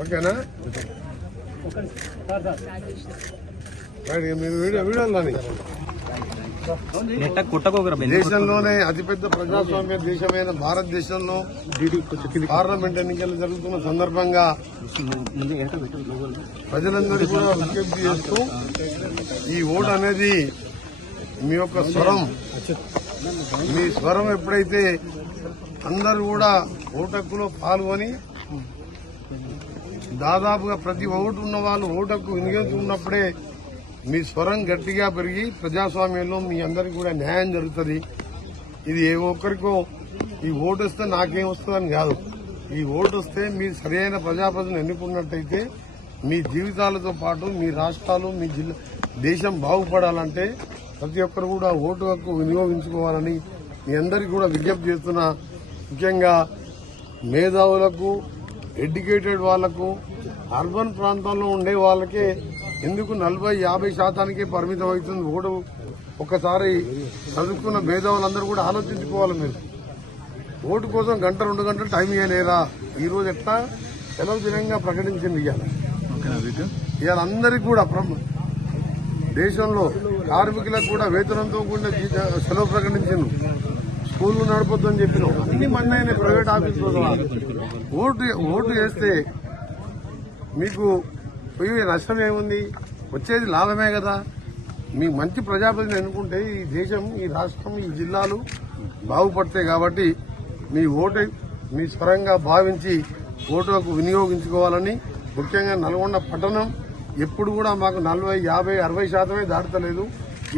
ఓకేనా? దేశంలోనే అతిపెద్ద ప్రజాస్వామ్య దేశమైన భారతదేశంలో పార్లమెంట్ ఎన్నికలు జరుగుతున్న సందర్భంగా ప్రజలందరూ కూడా విజ్ఞప్తి చేస్తూ ఈ ఓటు అనేది మీ యొక్క స్వరం. మీ స్వరం ఎప్పుడైతే అందరూ కూడా ఓటు హక్కులో పాల్గొని దాదాపుగా ప్రతి ఓటు ఉన్న వాళ్ళు ఓటు హక్కు వినియోగించుకున్నప్పుడే మీ స్వరం గట్టిగా పెరిగి ప్రజాస్వామ్యంలో మీ అందరికీ కూడా న్యాయం జరుగుతుంది. ఇది ఏ ఒక్కరికో ఈ ఓటు వస్తే నాకేం వస్తుందని కాదు. ఈ ఓటు వస్తే మీరు సరైన ప్రజాప్రతినిధులను ఎన్నుకున్నట్టయితే మీ జీవితాలతో పాటు మీ రాష్ట్రాలు మీ జిల్లా దేశం బాగుపడాలంటే ప్రతి ఒక్కరు కూడా ఓటు హక్కు వినియోగించుకోవాలని మీ అందరికీ కూడా విజ్ఞప్తి చేస్తున్నా. ముఖ్యంగా మేధావులకు, ఎడ్యుకేటెడ్ వాళ్లకు, అర్బన్ ప్రాంతాల్లో ఉండే వాళ్ళకే ఎందుకు 40-50% పరిమితం అవుతుంది ఓటు. ఒక్కసారి చదువుకున్న మేధావులందరూ కూడా ఆలోచించుకోవాలి. మీరు ఓటు కోసం 1-2 గంటలు టైం ఇవ్వలేరా? ఈ రోజు ఎట్లా సెలవు దినంగా ప్రకటించింది. ఇవాళ అందరికీ కూడా దేశంలో కార్మికులకు కూడా వేతనంతో కూడిన సెలవు ప్రకటించింది. స్కూళ్లు నడపొద్దని చెప్పినాం. అన్ని మంది ప్రైవేట్ ఆఫీసులో ఓటు వేస్తే మీకు పోయే నష్టం ఏముంది? వచ్చేది లాభమే కదా. మీ మంచి ప్రజాప్రతినిధిని ఎన్నుకుంటే ఈ దేశం, ఈ రాష్ట్రం, ఈ జిల్లాలు బాగుపడతాయి. కాబట్టి మీ ఓటు మీ స్వరంగా భావించి ఓటుకు వినియోగించుకోవాలని, ముఖ్యంగా నల్గొండ పట్టణం ఎప్పుడు కూడా మాకు 40-50-60% దాటలేదు.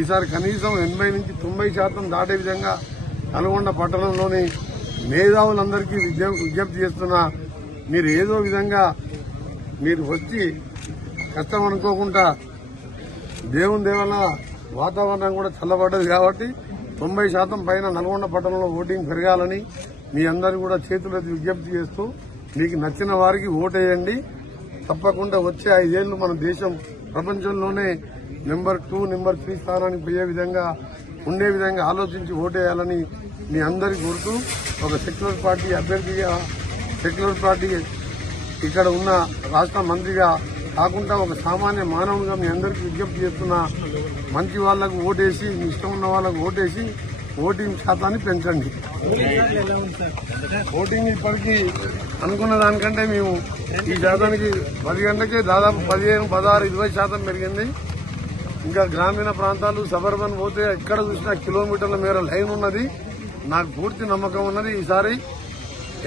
ఈసారి కనీసం 80-90% దాటే విధంగా నల్గొండ పట్టణంలోని మేధావులందరికీ విజ్ఞప్తి చేస్తున్నా. మీరు ఏదో విధంగా మీరు వచ్చి కష్టం అనుకోకుండా దేవుని దేవల్ల వాతావరణం కూడా చల్లబడ్డది కాబట్టి 90% పైన నల్గొండ పట్టణంలో ఓటింగ్ పెరగాలని మీ అందరూ కూడా చేతులెత్తి విజ్ఞప్తి చేస్తూ మీకు నచ్చిన వారికి ఓటేయండి. తప్పకుండా వచ్చే 5 ఏళ్లు మన దేశం ప్రపంచంలోనే నెంబర్ 2, నెంబర్ 3 స్థానానికి పోయే విధంగా ఉండే విధంగా ఆలోచించి ఓటేయాలని మీ అందరికీ కోరుతూ ఒక సెక్యులర్ పార్టీ అభ్యర్థిగా సెక్యులర్ పార్టీ ఇక్కడ ఉన్న రాష్ట్ర మంత్రిగా కాకుండా ఒక సామాన్య మానవునిగా మీ అందరికీ విజ్ఞప్తి చేస్తున్నా. మంచి వాళ్లకు ఓటేసి మీ ఇష్టం ఉన్న వాళ్ళకు ఓటేసి ఓటింగ్ శాతాన్ని పెంచండి. ఓటింగ్ ఇప్పటికీ అనుకున్న దానికంటే మేము ఈ శాతానికి 10 గంటలకే దాదాపు 15, 16, 20% పెరిగింది. ఇంకా గ్రామీణ ప్రాంతాలు సబర్బన్ పోతే ఎక్కడ చూసినా కిలోమీటర్ల మేర లైన్ ఉన్నది. నాకు పూర్తి నమ్మకం ఉన్నది ఈసారి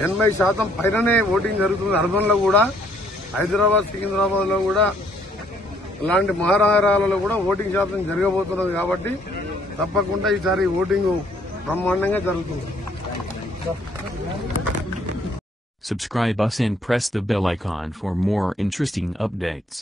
80% పైననే ఓటింగ్ జరుగుతుంది. అర్బన్ లో కూడా, హైదరాబాద్, సికింద్రాబాద్ లో కూడా, అలాంటి మహానగరాలలో కూడా ఓటింగ్ శాతం జరగబోతున్నది. కాబట్టి తప్పకుండా ఈసారి ఓటింగ్ బ్రహ్మాండంగా జరుగుతుంది. Subscribe us and press the bell icon for more interesting updates.